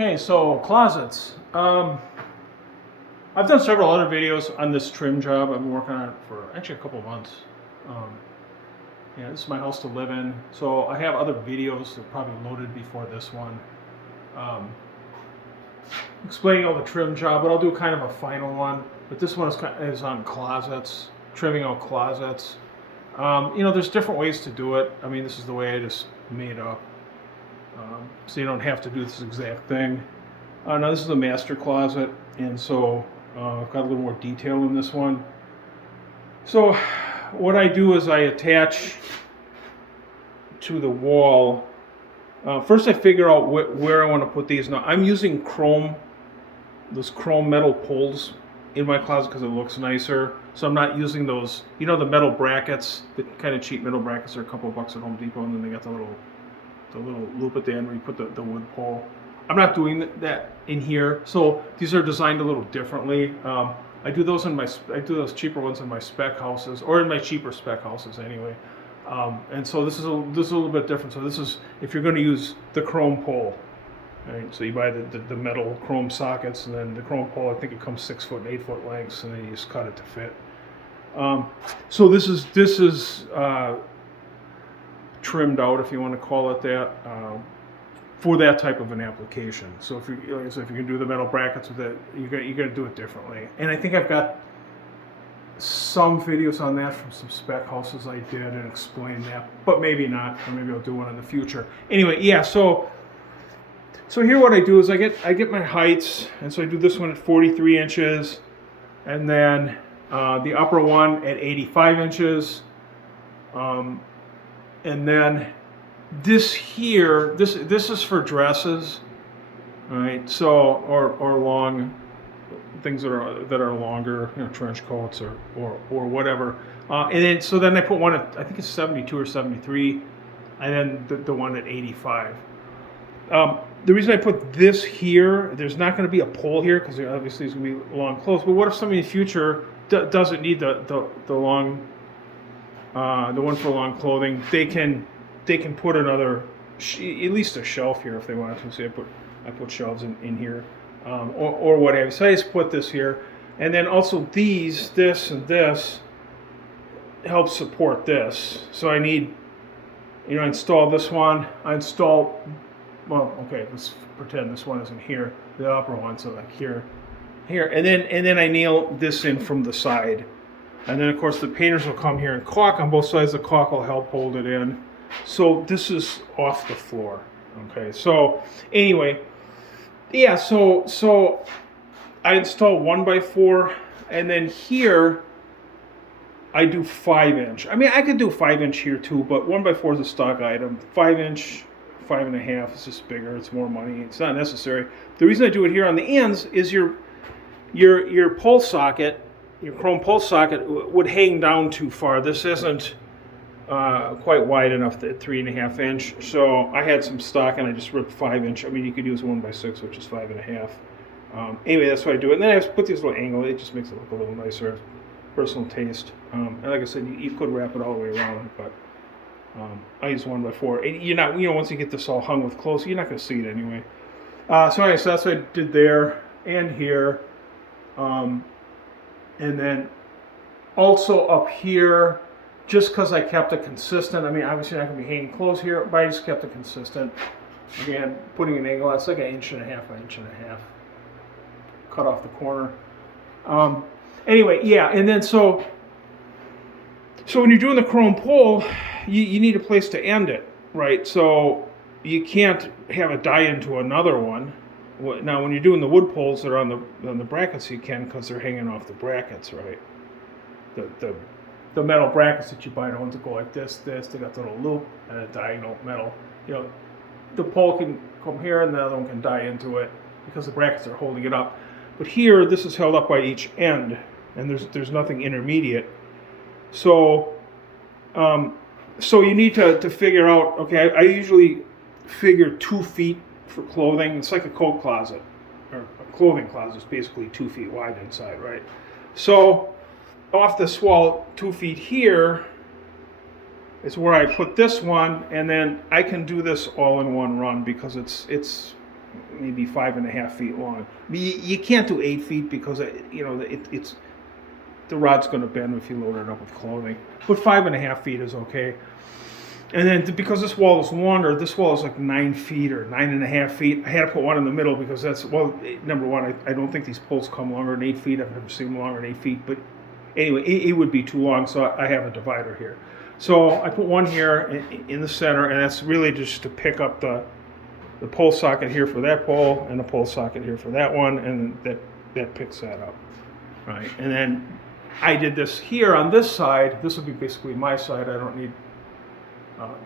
Okay, so closets. I've done several other videos on this trim job. I've been working on it for actually a couple of months. Um, yeah, this is my house to live in. So I have other videos that are probably loaded before this one, explaining all the trim job. But I'll do kind of a final one. But this one is on closets, trimming out closets. There's different ways to do it. I mean, this is the way I just made up. So you don't have to do this exact thing. Now this is a master closet, and so I've got a little more detail in this one. So what I do is I attach to the wall. First I figure out where I want to put these. Now I'm using those chrome metal poles in my closet because it looks nicer. So I'm not using those, the metal brackets, the kind of cheap metal brackets are a couple of bucks at Home Depot, and then they got the little loop at the end where you put the wood pole. I'm not doing that in here. So these are designed a little differently. I do those those cheaper ones in my spec houses, or in my cheaper spec houses anyway. And so this is a little bit different. So this is if you're going to use the chrome pole. Right? So you buy the metal chrome sockets, and then the chrome pole. I think it comes 6 foot and 8 foot lengths, and then you just cut it to fit. So this is trimmed out, if you want to call it that, for that type of an application. So if you can do the metal brackets with it, you got to do it differently. And I think I've got some videos on that from some spec houses I did and explained that, but maybe not, or maybe I'll do one in the future. Anyway, yeah. So here what I do is I get my heights, and so I do this one at 43 inches, and then the upper one at 85 inches. And then this here, this is for dresses, right? So or long things that are longer, trench coats or whatever. And then I put one at, I think it's 72 or 73, and then the one at 85. The reason I put this here, there's not going to be a pole here because obviously it's going to be long clothes. But what if somebody in the future doesn't need the long, the one for long clothing? They can put another, at least a shelf here if they want to. See, I put shelves in here, or whatever. So I just put this here, and then also this and this help support this. So I need, I install this one. Let's pretend this one isn't here. The upper one, so like here, and then I nail this in from the side. And then, of course, the painters will come here and caulk on both sides. The caulk will help hold it in. So this is off the floor. Okay, so anyway, yeah, so I install 1x4, and then here I do 5-inch. I mean, I could do 5-inch here too, but 1x4 is a stock item. 5-inch, 5.5 is just bigger. It's more money. It's not necessary. The reason I do it here on the ends is your pole socket. Your chrome pole socket would hang down too far. This isn't quite wide enough at 3.5 inch. So I had some stock and I just ripped 5-inch. I mean, you could use 1x6, which is 5.5. Anyway, that's what I do. And then I just put this little angle. It just makes it look a little nicer. Personal taste. And like I said, you could wrap it all the way around, but I use 1x4. And you're not, once you get this all hung with clothes, you're not going to see it anyway. So anyway, so that's what I did there and here. And then also up here, just because I kept it consistent. I mean, obviously you're not going to be hanging clothes here, but I just kept it consistent. Again, putting an angle, that's like 1.5 inches by 1.5 inches. Cut off the corner. Anyway, yeah, and then so when you're doing the chrome pole, you need a place to end it, right? So you can't have it die into another one. Now, when you're doing the wood poles that are on the brackets, you can, because they're hanging off the brackets, right? The metal brackets that you buy, the ones that go like this, they got the little loop and a diagonal metal. The pole can come here and the other one can die into it because the brackets are holding it up. But here, this is held up by each end, and there's nothing intermediate. So you need to figure out. Okay, I usually figure 2 feet. For clothing, it's like a coat closet, or a clothing closet is basically 2 feet wide inside, right? So off this wall, 2 feet here is where I put this one, and then I can do this all in one run because it's maybe 5.5 feet long. I mean, you can't do 8 feet because it's the rod's going to bend if you load it up with clothing. But 5.5 feet is okay. And then because this wall is longer, this wall is like 9 feet or 9.5 feet. I had to put one in the middle because that's, well, number one, I don't think these poles come longer than 8 feet. I've never seen them longer than 8 feet. But anyway, it would be too long, so I have a divider here. So I put one here in the center, and that's really just to pick up the pole socket here for that pole and the pole socket here for that one, and that picks that up, right? And then I did this here on this side. This would be basically my side. I don't need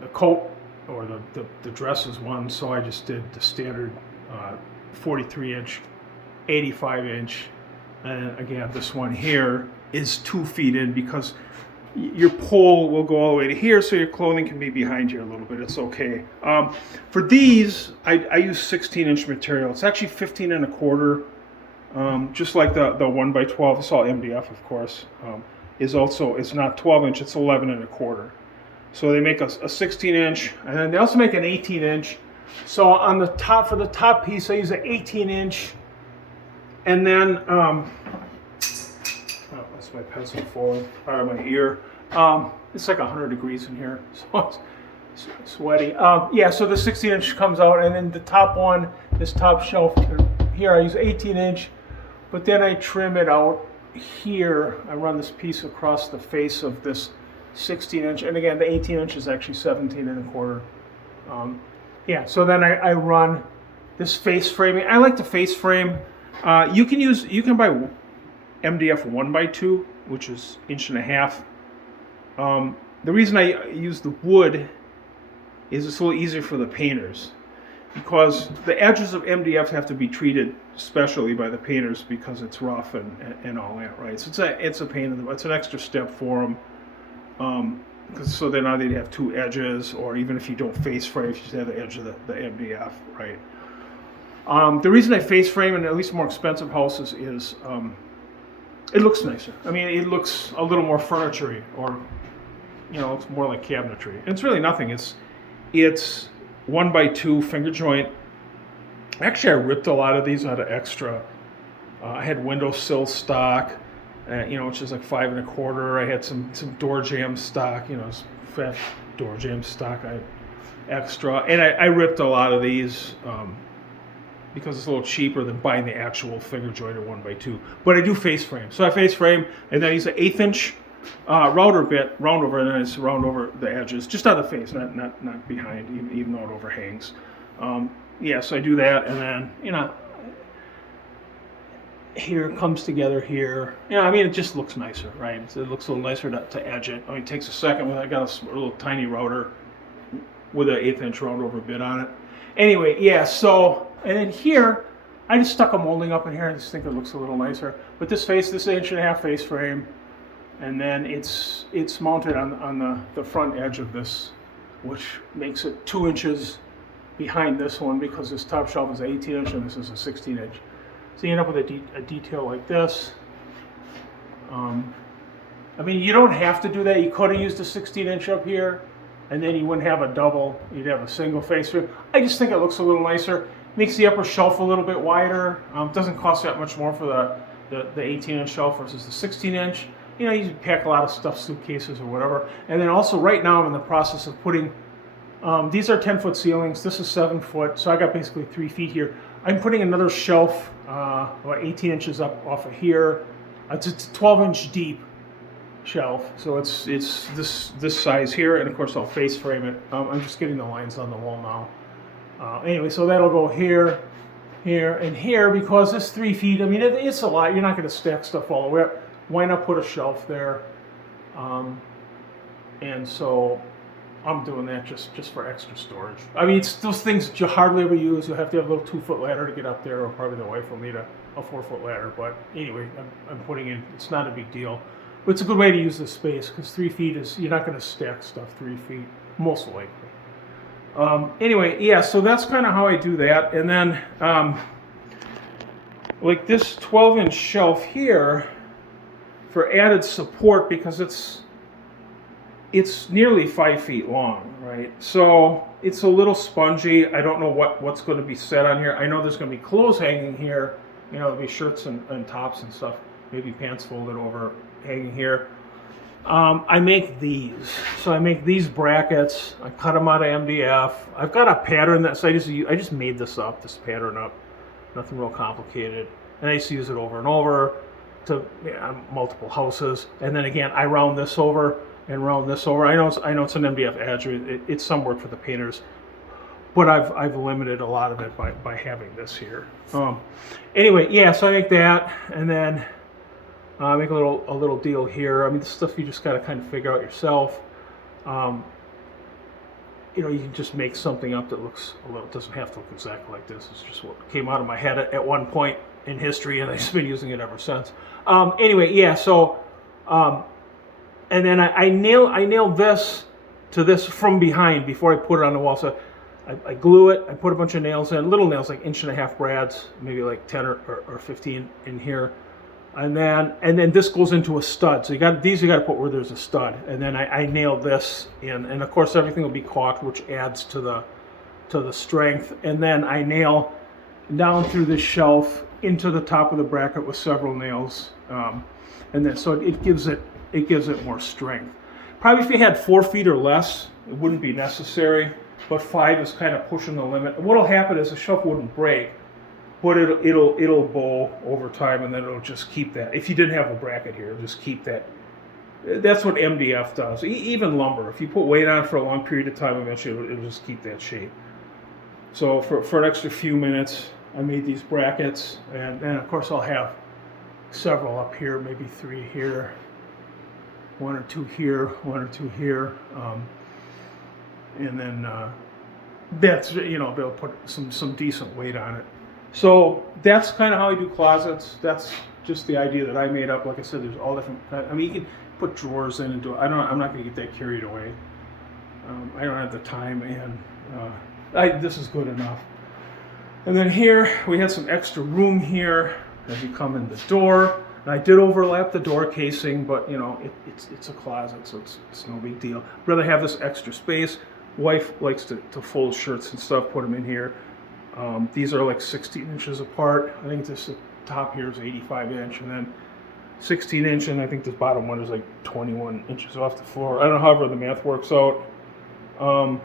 the coat or the dresses one, so I just did the standard 43-inch, 85-inch, and again, this one here is 2 feet in because your pole will go all the way to here, so your clothing can be behind you a little bit. It's okay. For these, I use 16-inch material. It's actually 15.25, just like the 1x12. It's all MDF, of course. It's not 12-inch. It's 11.25. So they make a 16-inch, and then they also make an 18-inch. So on the top, for the top piece, I use an 18-inch, and then that's my pencil falling out of my ear. It's like 100 degrees in here, so it's sweaty. Yeah, so the 16-inch comes out, and then the top one, this top shelf here, I use 18-inch, but then I trim it out here. I run this piece across the face of this 16-inch, and again, the 18-inch is actually 17.25. Yeah, so then I run this face framing. I like the face frame. You can buy MDF 1x2, which is 1.5 inches. The reason I use the wood is it's a little easier for the painters, because the edges of MDF have to be treated specially by the painters because it's rough and all that, right? So it's a pain in the, it's an extra step for them. So then now they'd have two edges, or even if you don't face frame, you just have the edge of the MDF, right? The reason I face frame in at least more expensive houses is it looks nicer. I mean, it looks a little more furniture-y, or it's more like cabinetry. And it's really nothing. It's 1x2 finger joint. Actually, I ripped a lot of these out of extra. I had windowsill stock. Which is like 5.25. I had some door jamb stock, fat door jamb stock. Extra, and I ripped a lot of these because it's a little cheaper than buying the actual finger jointed 1x2. But I do face frame, so I face frame, and then I use an 1/8 inch router bit, round over, and then I just round over the edges, just on the face, not behind, even though it overhangs. So I do that, and then here comes together here. It just looks nicer, right? It looks a little nicer to edge it. It takes a second. I got a little tiny router with an 1/8 inch round over bit on it. Anyway, so, and then here, I just stuck a molding up in here. I just think it looks a little nicer. But this 1.5 face frame, and then it's mounted on the front edge of this, which makes it 2 inches behind this one, because this top shelf is 18 inch and this is a 16 inch. So you end up with a detail like this. You don't have to do that. You could have used a 16-inch up here, and then you wouldn't have a double. You'd have a single face frame. I just think it looks a little nicer. Makes the upper shelf a little bit wider. Doesn't cost that much more for the 18-inch shelf versus the 16-inch. You pack a lot of stuff, suitcases or whatever. And then also right now I'm in the process of putting, these are 10-foot ceilings. This is 7 foot, so I got basically 3 feet here. I'm putting another shelf about 18 inches up off of here. It's a 12-inch deep shelf, so it's this size here, and of course I'll face frame it. I'm just getting the lines on the wall now. Anyway, so that'll go here, here, and here, because this 3 feet, it's a lot. You're not going to stack stuff all the way up. Why not put a shelf there? And so I'm doing that just for extra storage. It's those things that you hardly ever use. You'll have to have a little 2-foot ladder to get up there, or probably the wife will need a 4-foot ladder. But anyway, I'm putting in, it's not a big deal. But it's a good way to use this space, because 3 feet is, you're not going to stack stuff 3 feet, most likely. Anyway, so that's kind of how I do that. And then, like this 12-inch shelf here, for added support, because it's it's nearly 5 feet long, right? So it's a little spongy. I don't know what's going to be set on here. I know there's going to be clothes hanging here. You know, there'll be shirts and tops and stuff. Maybe pants folded over hanging here. I make these. So I make these brackets. I cut them out of MDF. I've got a pattern that, so I just made this pattern up. Nothing real complicated. And I used to use it over and over to multiple houses. And then again, I round this over and round this over. I know it's an MDF edge. It's some work for the painters, but I've limited a lot of it by having this here. Anyway, yeah. So I make that, and then make a little deal here. I mean, the stuff you just got to kind of figure out yourself. You know, you can just make something up that looks a little. Doesn't have to look exactly like this. It's just what came out of my head at one point in history, and I've just been using it ever since. Anyway, yeah. So. And then I nailed this to this from behind before I put it on the wall. So I glue it. I put a bunch of nails in, little nails, like 1.5 brads, maybe like 10 or 15 in here. And then this goes into a stud. So you got to put where there's a stud. And then I nailed this in, and of course everything will be caulked, which adds to the strength. And then I nail down through this shelf into the top of the bracket with several nails. And then so it gives it more strength. Probably if you had 4 feet or less, it wouldn't be necessary, but 5 is kind of pushing the limit. What'll happen is the shelf wouldn't break, but it'll bow over time, and then it'll just keep that. If you didn't have a bracket here, it'll just keep that. That's what MDF does. Even lumber, if you put weight on it for a long period of time, eventually it'll just keep that shape. So for an extra few minutes, I made these brackets, and then of course I'll have several up here, maybe 3 here. 1 or 2 here, 1 or 2 here, and then that's, you know, they'll put some decent weight on it. So that's kind of how I do closets. That's just the idea that I made up. Like I said, there's all different. I mean, you can put drawers in and do it. I'm not going to get that carried away. I don't have the time, and this is good enough. And then here we had some extra room here as you come in the door. I did overlap the door casing, but you know, it's a closet, so it's no big deal. I'd rather have this extra space. Wife likes to fold shirts and stuff, put them in here. These are like 16 inches apart. I think this top here is 85 inch, and then 16 inch, and I think this bottom one is like 21 inches off the floor. I don't know however the math works out. And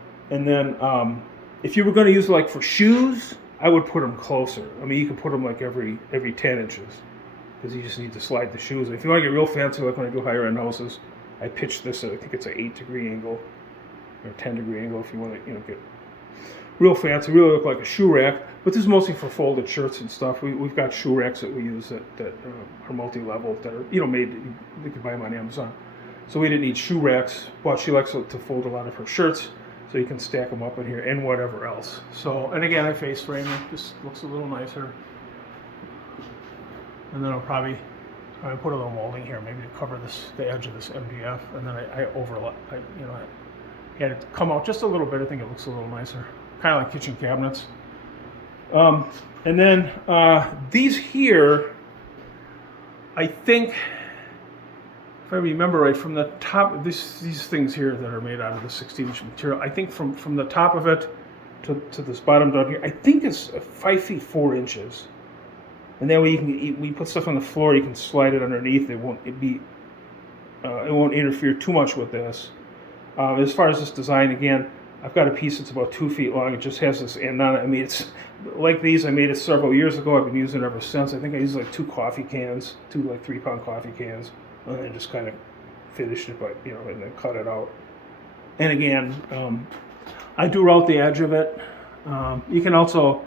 then if you were going to use it like for shoes, I would put them closer. I mean, you can put them like every 10 inches. Because you just need to slide the shoes. If you want to get real fancy, like when I do higher end houses, I pitch this at, I think it's an 8-degree angle or 10-degree angle. If you want to, you know, get real fancy, really look like a shoe rack. But this is mostly for folded shirts and stuff. We've got shoe racks that we use that are multi-level, that are, you know, made. You can buy them on Amazon. So we didn't need shoe racks, but she likes to fold a lot of her shirts, so you can stack them up in here and whatever else. So, and again, I face frame it. Just looks a little nicer. And then I'll probably put a little molding here, maybe to cover the edge of this MDF, and then I overlap. I had it come out just a little bit. I think it looks a little nicer, kind of like kitchen cabinets. And then these here, I think, if I remember right, from the top, these things here that are made out of the 16-inch material, I think from the top of it to this bottom down here, I think it's 5 feet 4 inches. And then we put stuff on the floor, you can slide it underneath. It won't interfere too much with this. As far as this design, again, I've got a piece that's about 2 feet long. It just has this end on it. I mean, it's like these. I made it several years ago. I've been using it ever since. I think I used like 2 coffee cans, 2 like 3-pound coffee cans, and then just kind of finished it, and then cut it out. And again, I do route the edge of it. You can also.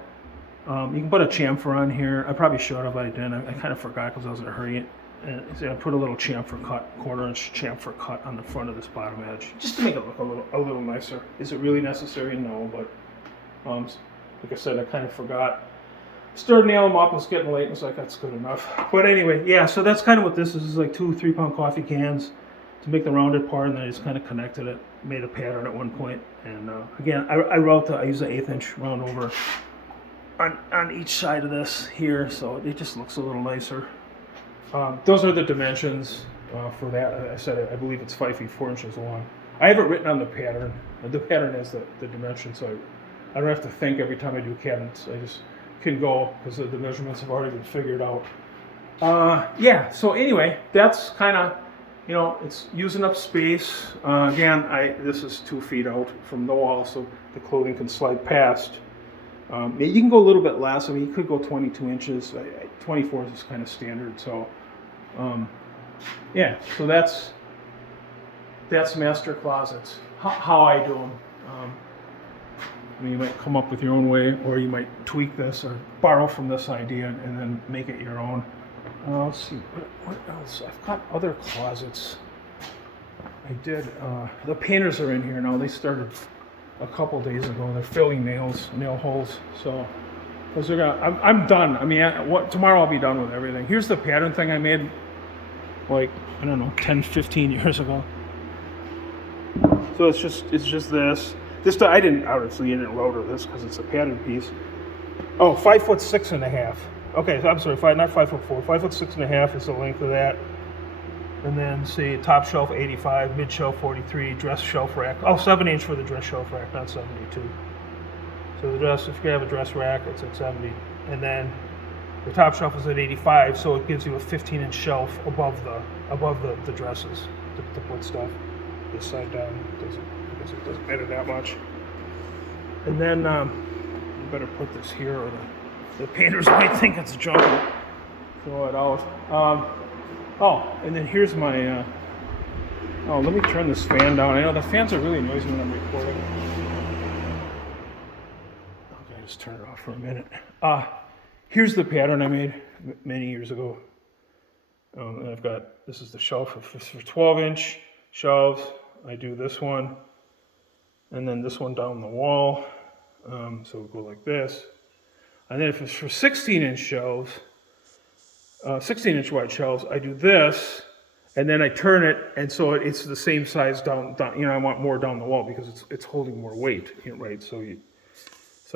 You can put a chamfer on here. I probably should have, but I didn't. I kind of forgot because I was in a hurry. And so I put a little chamfer cut, 1/4-inch chamfer cut on the front of this bottom edge, just to make it look a little nicer. Is it really necessary? No, but like I said, I kind of forgot. Started nailing them up. It was getting late. I was like, that's good enough. But anyway, yeah. So that's kind of what this is. It's like 2 3-pound coffee cans to make the rounded part, and then I just kind of connected it, made a pattern at one point. And again, I use an 1/8-inch round over on each side of this here, so it just looks a little nicer. Those are the dimensions for that. I said I believe it's 5 feet 4 inches long. I have it written on the pattern. The pattern has the dimensions, so I don't have to think every time I do cabinets. I just can go because the measurements have already been figured out. Yeah, so anyway, that's kind of, you know, it's using up space. Again, this is 2 feet out from the wall, so the clothing can slide past. You can go a little bit less. I mean, you could go 22 inches. 24 is kind of standard. So, yeah. So that's master closets. How I do them. I mean, you might come up with your own way, or you might tweak this or borrow from this idea and then make it your own. Let's see, what else? I've got other closets. I did. The painters are in here now. They started a couple days ago. They're filling nail holes. So, because they're gonna, I'm done. I mean, tomorrow I'll be done with everything. Here's the pattern thing I made, like, I don't know, 10, 15 years ago. So it's just this. I didn't router this because it's a pattern piece. Oh, 5'6.5". Okay, so I'm sorry, not 5'4". 5'6.5" is the length of that. And then see, top shelf 85, mid shelf 43, dress shelf rack. Oh, 7-inch for the dress shelf rack, not 72. So the dress, if you have a dress rack, it's at 70. And then the top shelf is at 85, so it gives you a 15-inch shelf above the dresses to put stuff. This side down, it doesn't matter that much. And then you better put this here, or the painters might think it's junk. Throw it out. Oh, and then here's my. Let me turn this fan down. I know the fans are really noisy when I'm recording. Okay, just turn it off for a minute. Here's the pattern I made many years ago. And I've got, this is the shelf for 12-inch shelves. I do this one, and then this one down the wall. So we'll go like this. And then if it's for 16-inch shelves, 16-inch wide shelves, I do this, and then I turn it, and so it's the same size down. You know, I want more down the wall because it's holding more weight, you know, right? So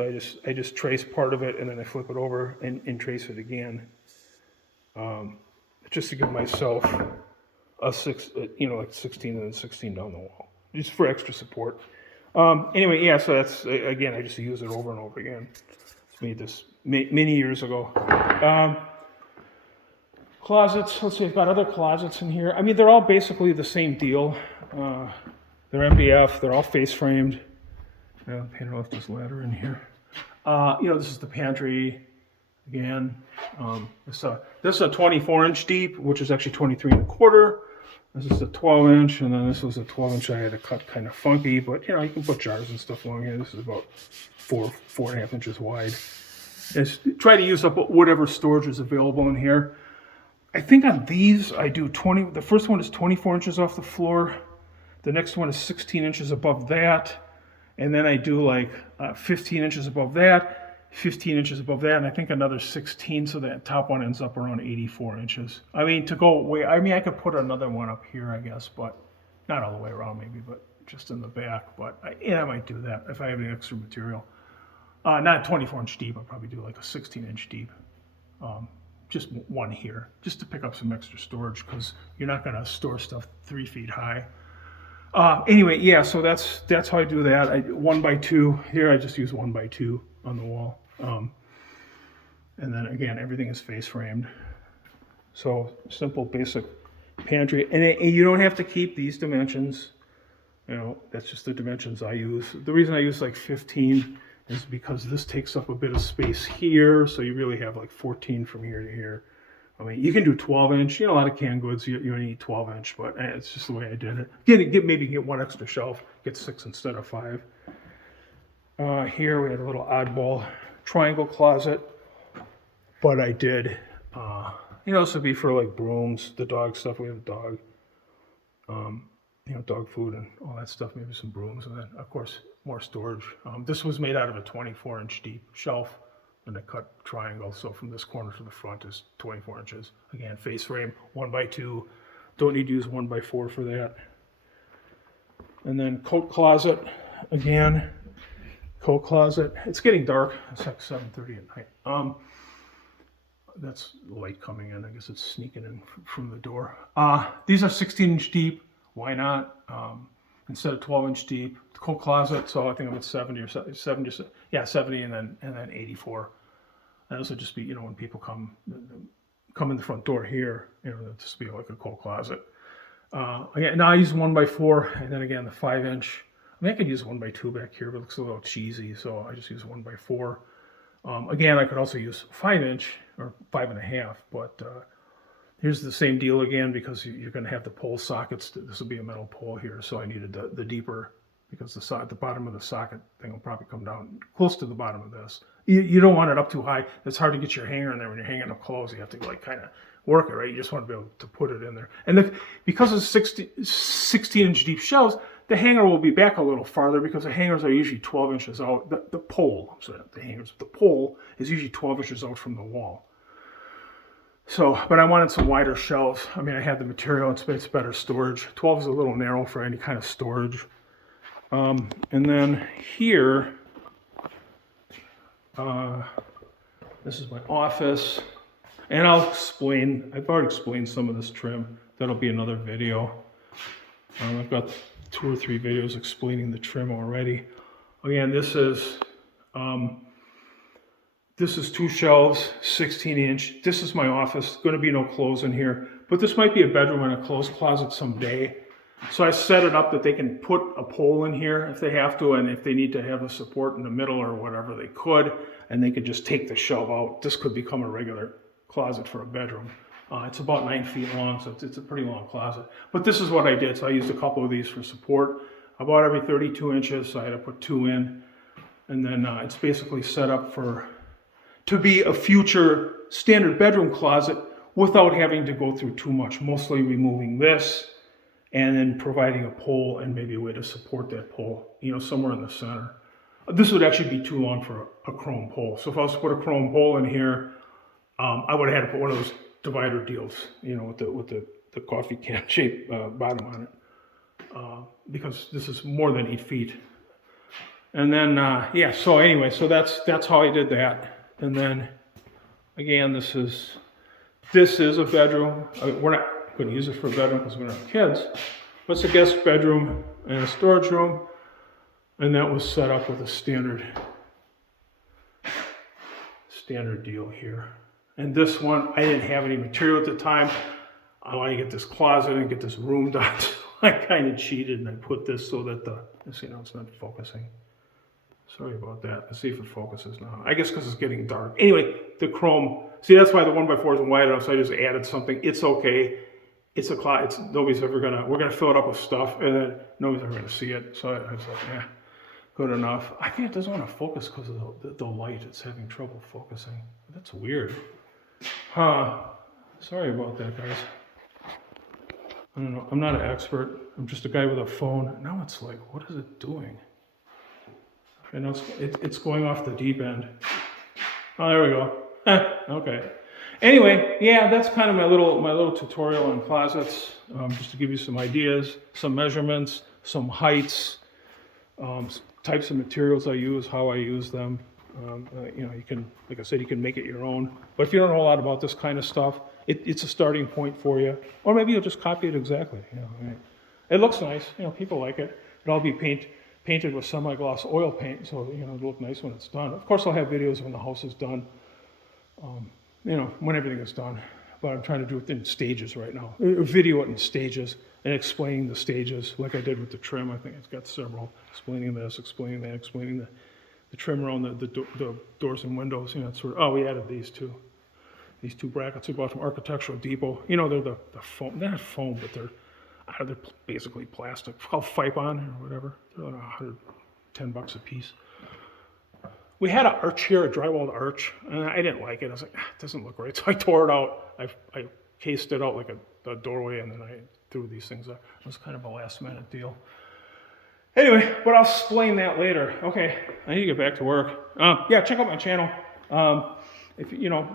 I just trace part of it, and then I flip it over and trace it again, just to give myself a 16 and then 16 down the wall, just for extra support. Anyway, yeah. So that's, again, I just use it over and over again. I made this many years ago. Closets, let's see, I've got other closets in here. I mean, they're all basically the same deal. They're MDF, they're all face framed. Painter left his ladder in here. This is the pantry again. This is a 24-inch deep, which is actually 23 1/4. This is a 12-inch, and then this was a 12-inch I had to cut kind of funky, but you can put jars and stuff along here. This is about 4.5 inches wide. Try to use up whatever storage is available in here. I think on these I do 20. The first one is 24 inches off the floor. The next one is 16 inches above that, and then I do like 15 inches above that, 15 inches above that, and I think another 16. So that top one ends up around 84 inches. I mean, to go way. I mean, I could put another one up here, I guess, but not all the way around, maybe, but just in the back. But I might do that if I have any extra material. Not 24-inch deep. I'll probably do like a 16-inch deep. Just one here, just to pick up some extra storage, because you're not going to store stuff 3 feet high. Anyway, yeah, so that's how I do that. 1x2 here. I just use 1x2 on the wall, and then again, everything is face framed. So simple, basic pantry, and you don't have to keep these dimensions. That's just the dimensions I use. The reason I use like 15 is because this takes up a bit of space here, so you really have like 14 from here to here. I mean, you can do 12-inch. A lot of canned goods, you only need 12-inch, but it's just the way I did it. Maybe get one extra shelf, get 6 instead of 5. Here we had a little oddball triangle closet, but I did, this would be for like brooms, the dog stuff. We have a dog, dog food and all that stuff, maybe some brooms, and then, of course, more storage. This was made out of a 24-inch deep shelf, and I cut triangle, so from this corner to the front is 24 inches. Again, face frame, 1x2. Don't need to use 1x4 for that. And then coat closet, again, coat closet. It's getting dark. It's like 7:30 at night. That's light coming in. I guess it's sneaking in from the door. These are 16-inch deep. Why not? instead of 12-inch deep. The coal closet, so I think I'm at 70 or 70, yeah, 70 and then 84. And this would just be, you know, when people come in the front door here, you know, this would be like a coal closet. Again, now I use 1x4, and then again the 5-inch. I mean, I could use 1x2 back here, but it looks a little cheesy, so I just use 1x4. Again, I could also use 5-inch or 5.5, but here's the same deal again, because you're going to have the pole sockets. This will be a metal pole here, so I needed the deeper, because the bottom of the socket thing will probably come down close to the bottom of this. You don't want it up too high. It's hard to get your hanger in there when you're hanging up clothes. You have to like kind of work it, right? You just want to be able to put it in there. And because of 16-inch deep shelves, the hanger will be back a little farther, because the hangers are usually 12 inches out. The pole is usually 12 inches out from the wall. So, but I wanted some wider shelves. I mean, I had the material, it's better storage. 12 is a little narrow for any kind of storage. And then here, this is my office. And I've already explained some of this trim. That'll be another video. I've got 2 or 3 videos explaining the trim already. Again, this is 2 shelves, 16-inch. This is my office. Going to be no clothes in here, but this might be a bedroom and a clothes closet someday. So I set it up that they can put a pole in here if they have to, and if they need to have a support in the middle or whatever, they could, and they could just take the shelf out. This could become a regular closet for a bedroom. It's about 9 feet long, so it's a pretty long closet. But this is what I did. So I used a couple of these for support. About every 32 inches, so I had to put 2 in. And then it's basically set up to be a future standard bedroom closet without having to go through too much. Mostly removing this and then providing a pole and maybe a way to support that pole, you know, somewhere in the center. This would actually be too long for a chrome pole. So if I was to put a chrome pole in here, I would have had to put one of those divider deals, you know, with the coffee can shaped bottom on it, because this is more than 8 feet. And then yeah, so anyway, so that's how I did that. And then again, this is a bedroom. We're not going to use it for a bedroom because we don't have kids, but it's a guest bedroom and a storage room, and that was set up with a standard deal here. And this one, I didn't have any material at the time. I want to get this closet and get this room done. So I kind of cheated and I put this so that it's not focusing. Sorry about that. Let's see if it focuses now. I guess because it's getting dark. Anyway, the chrome. See, that's why the 1x4 isn't wide enough. So I just added something. It's okay. It's a closet. We're gonna fill it up with stuff, and then nobody's ever gonna see it. So I was like, yeah, good enough. I think it doesn't want to focus because of the light. It's having trouble focusing. That's weird. Huh. Sorry about that, guys. I don't know. I'm not an expert. I'm just a guy with a phone. Now it's like, what is it doing? I know it's going off the deep end. Oh, there we go. Okay. Anyway, yeah, that's kind of my little tutorial on closets, just to give you some ideas, some measurements, some heights, types of materials I use, how I use them. You know, you can, like I said, you can make it your own. But if you don't know a lot about this kind of stuff, it's a starting point for you. Or maybe you'll just copy it exactly. You know, I mean, it looks nice. You know, people like it. It'll all be painted with semi-gloss oil paint, so you know it'll look nice when it's done. Of course, I'll have videos when the house is done. You know, when everything is done. But I'm trying to do it in stages right now. Video it in stages and explaining the stages, like I did with the trim. I think it's got several. Explaining this, explaining that, explaining the trim around the doors and windows. You know, sort of. Oh, we added these two brackets we bought from Architectural Depot. You know, they're the foam. They're not foam, but they're basically plastic. It's called Fipon or whatever. They're like $110 a piece. We had an arch here, a drywalled arch, and I didn't like it. I was like, it doesn't look right. So I tore it out. I cased it out like a doorway, and then I threw these things up. It was kind of a last minute deal. Anyway, but I'll explain that later. Okay, I need to get back to work. Yeah, check out my channel. If you know,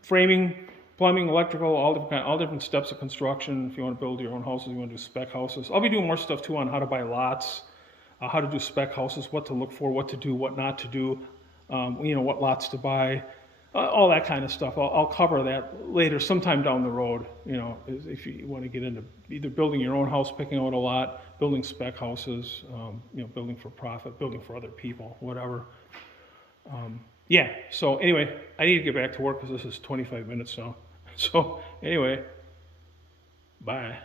framing, plumbing, electrical, all different steps of construction. If you want to build your own houses, you want to do spec houses. I'll be doing more stuff too on how to buy lots, how to do spec houses, what to look for, what to do, what not to do. You know, what lots to buy. all that kind of stuff. I'll cover that later, sometime down the road. If you want to get into either building your own house, picking out a lot, building spec houses, building for profit, building for other people, whatever. Yeah. So anyway, I need to get back to work because this is 25 minutes now. So anyway, bye.